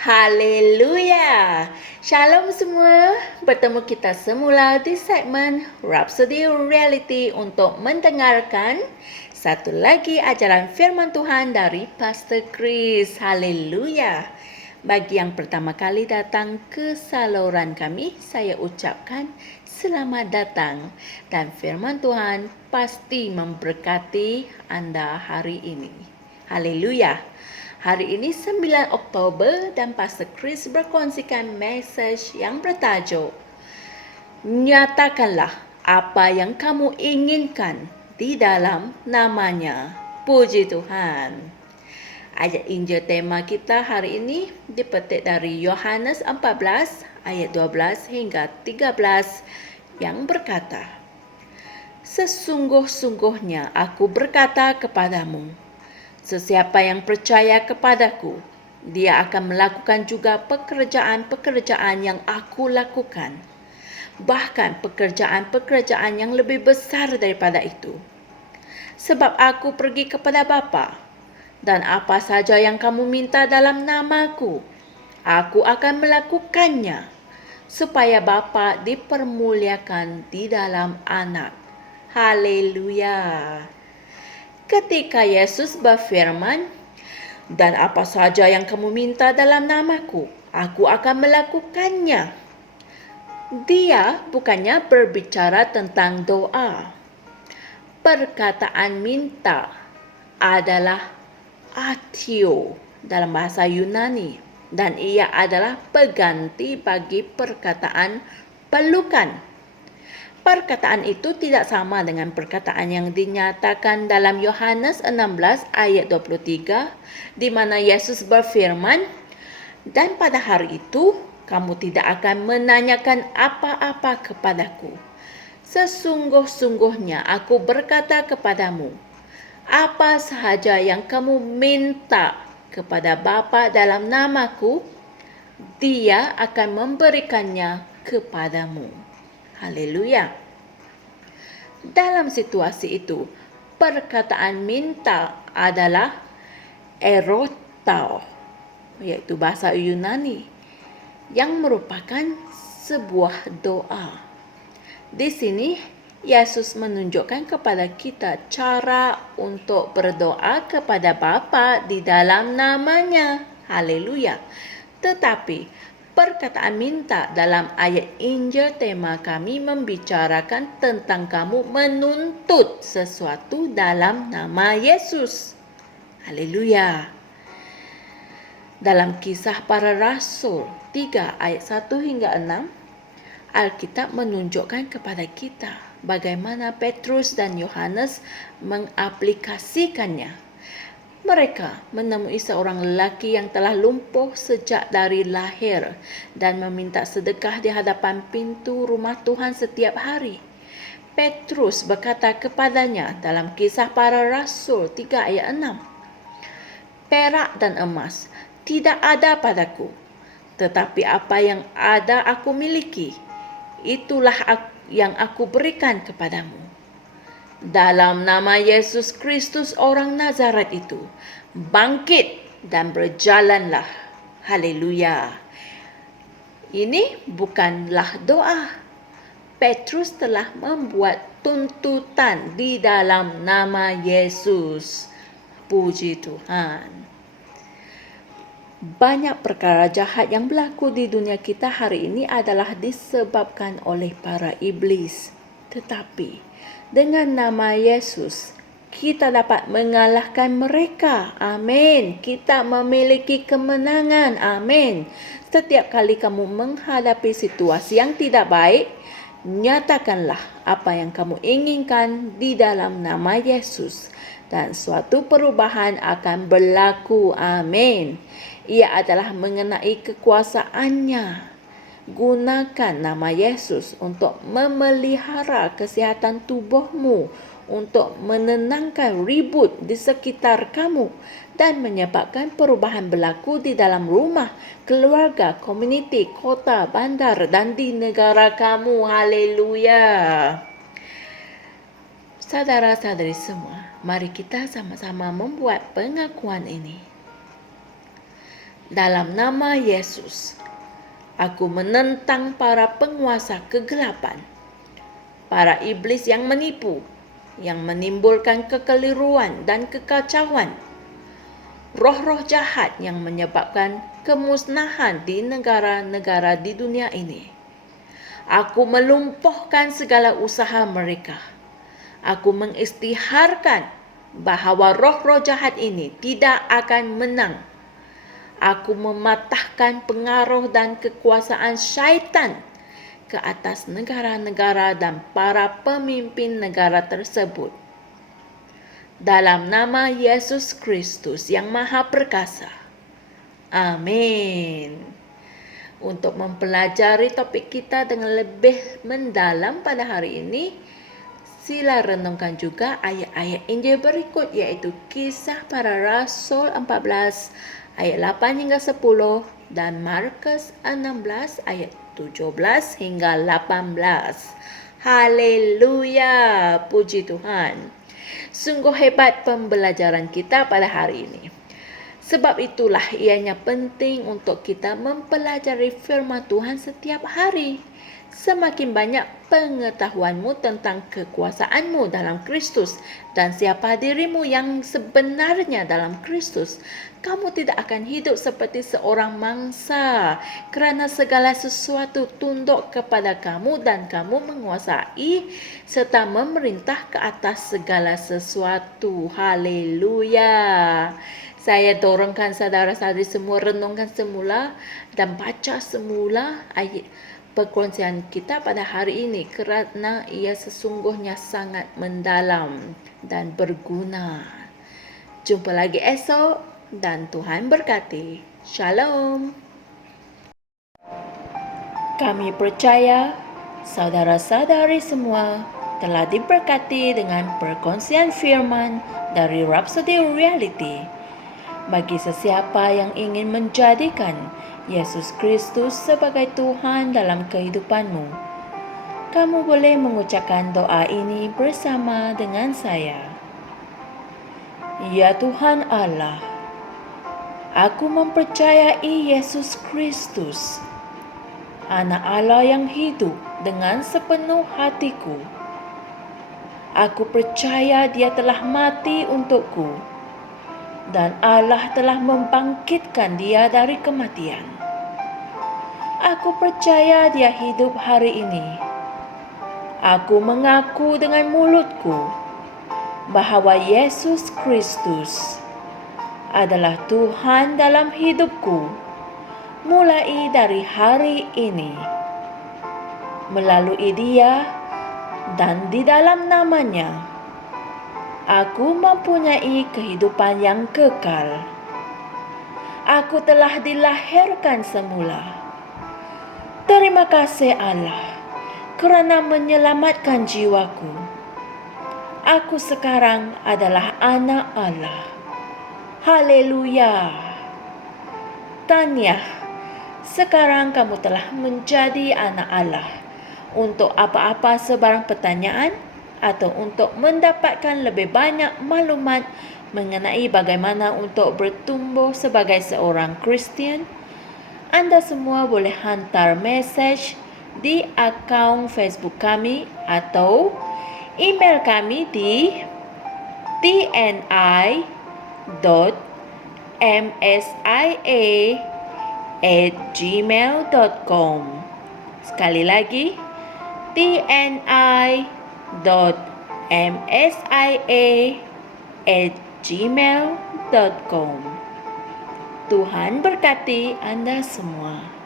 Haleluya! Shalom semua. Bertemu kita semula di segmen Rhapsody Reality untuk mendengarkan satu lagi ajaran firman Tuhan dari Pastor Chris. Haleluya! Bagi yang pertama kali datang ke saluran kami, saya ucapkan selamat datang dan firman Tuhan pasti memberkati anda hari ini. Haleluya! Hari ini 9 Oktober dan Pastor Chris berkongsikan mesej yang bertajuk Nyatakanlah apa yang kamu inginkan di dalam namanya. Puji Tuhan. Ayat Injil tema kita hari ini dipetik dari Yohanes 14 ayat 12 hingga 13 yang berkata, Sesungguh-sungguhnya aku berkata kepadamu, sesiapa yang percaya kepadaku, dia akan melakukan juga pekerjaan-pekerjaan yang aku lakukan. Bahkan pekerjaan-pekerjaan yang lebih besar daripada itu. Sebab aku pergi kepada Bapa, dan apa saja yang kamu minta dalam namaku, aku akan melakukannya, supaya Bapa dipermuliakan di dalam Anak. Haleluya! Ketika Yesus berfirman, dan apa saja yang kamu minta dalam namaku, aku akan melakukannya. Dia bukannya berbicara tentang doa. Perkataan minta adalah atio dalam bahasa Yunani, dan ia adalah pengganti bagi perkataan pelukan. Perkataan itu tidak sama dengan perkataan yang dinyatakan dalam Yohanes 16 ayat 23, di mana Yesus berfirman, dan pada hari itu kamu tidak akan menanyakan apa-apa kepadaku. Sesungguh-sungguhnya aku berkata kepadamu, apa sahaja yang kamu minta kepada Bapa dalam namaku, Dia akan memberikannya kepadamu. Haleluya. Dalam situasi itu, perkataan minta adalah erotao, yaitu bahasa Yunani, yang merupakan sebuah doa. Di sini, Yesus menunjukkan kepada kita cara untuk berdoa kepada Bapa di dalam namanya. Haleluya. Tetapi, perkataan minta dalam ayat Injil tema kami membicarakan tentang kamu menuntut sesuatu dalam nama Yesus. Haleluya. Dalam Kisah Para Rasul 3 ayat 1 hingga 6, Alkitab menunjukkan kepada kita bagaimana Petrus dan Yohanes mengaplikasikannya. Mereka menemui seorang lelaki yang telah lumpuh sejak dari lahir dan meminta sedekah di hadapan pintu rumah Tuhan setiap hari. Petrus berkata kepadanya dalam Kisah Para Rasul 3 ayat 6, Perak dan emas tidak ada padaku, tetapi apa yang ada aku miliki, itulah yang aku berikan kepadamu. Dalam nama Yesus Kristus orang Nazaret itu, bangkit dan berjalanlah. Haleluya. Ini bukanlah doa. Petrus telah membuat tuntutan di dalam nama Yesus. Puji Tuhan. Banyak perkara jahat yang berlaku di dunia kita hari ini adalah disebabkan oleh para iblis. Tetapi dengan nama Yesus, kita dapat mengalahkan mereka. Amin. Kita memiliki kemenangan. Amin. Setiap kali kamu menghadapi situasi yang tidak baik, nyatakanlah apa yang kamu inginkan di dalam nama Yesus, dan suatu perubahan akan berlaku. Amin. Ia adalah mengenai kekuasaannya. Gunakan nama Yesus untuk memelihara kesihatan tubuhmu, untuk menenangkan ribut di sekitar kamu dan menyebabkan perubahan berlaku di dalam rumah, keluarga, komuniti, kota, bandar dan di negara kamu. Haleluya. Saudara-saudari semua, mari kita sama-sama membuat pengakuan ini. Dalam nama Yesus, aku menentang para penguasa kegelapan, para iblis yang menipu, yang menimbulkan kekeliruan dan kekacauan, roh-roh jahat yang menyebabkan kemusnahan di negara-negara di dunia ini. Aku melumpuhkan segala usaha mereka. Aku mengisytiharkan bahawa roh-roh jahat ini tidak akan menang. Aku mematahkan pengaruh dan kekuasaan syaitan ke atas negara-negara dan para pemimpin negara tersebut. Dalam nama Yesus Kristus yang Maha Perkasa. Amin. Untuk mempelajari topik kita dengan lebih mendalam pada hari ini, sila renungkan juga ayat-ayat Injil berikut, iaitu Kisah Para Rasul 14 ayat 8 hingga 10 dan Markus 16 ayat 17 hingga 18. Haleluya, puji Tuhan. Sungguh hebat pembelajaran kita pada hari ini. Sebab itulah ianya penting untuk kita mempelajari firman Tuhan setiap hari. Semakin banyak pengetahuanmu tentang kekuasaanmu dalam Kristus dan siapa dirimu yang sebenarnya dalam Kristus, kamu tidak akan hidup seperti seorang mangsa, kerana segala sesuatu tunduk kepada kamu dan kamu menguasai serta memerintah ke atas segala sesuatu. Haleluya. Saya dorongkan saudara-saudari semua renungkan semula dan baca semula ayat perkongsian kita pada hari ini, kerana ia sesungguhnya sangat mendalam dan berguna. Jumpa lagi esok dan Tuhan berkati. Shalom. Kami percaya saudara-saudari semua telah diberkati dengan perkongsian firman dari Rhapsody Reality. Bagi sesiapa yang ingin menjadikan Yesus Kristus sebagai Tuhan dalam kehidupanmu, kamu boleh mengucapkan doa ini bersama dengan saya. Ya Tuhan Allah, aku mempercayai Yesus Kristus, Anak Allah yang hidup dengan sepenuh hatiku. Aku percaya Dia telah mati untukku dan Allah telah membangkitkan Dia dari kematian. Aku percaya Dia hidup hari ini. Aku mengaku dengan mulutku bahawa Yesus Kristus adalah Tuhan dalam hidupku mulai dari hari ini. Melalui Dia dan di dalam nama-Nya, aku mempunyai kehidupan yang kekal. Aku telah dilahirkan semula. Terima kasih Allah kerana menyelamatkan jiwaku. Aku sekarang adalah anak Allah. Haleluya. Tahniah, sekarang kamu telah menjadi anak Allah. Untuk apa-apa sebarang pertanyaan atau untuk mendapatkan lebih banyak maklumat mengenai bagaimana untuk bertumbuh sebagai seorang Kristian, anda semua boleh hantar mesej di akaun Facebook kami atau email kami di tni.msia@gmail.com. Sekali lagi, tni.msia@gmail.com. Tuhan berkati Anda semua.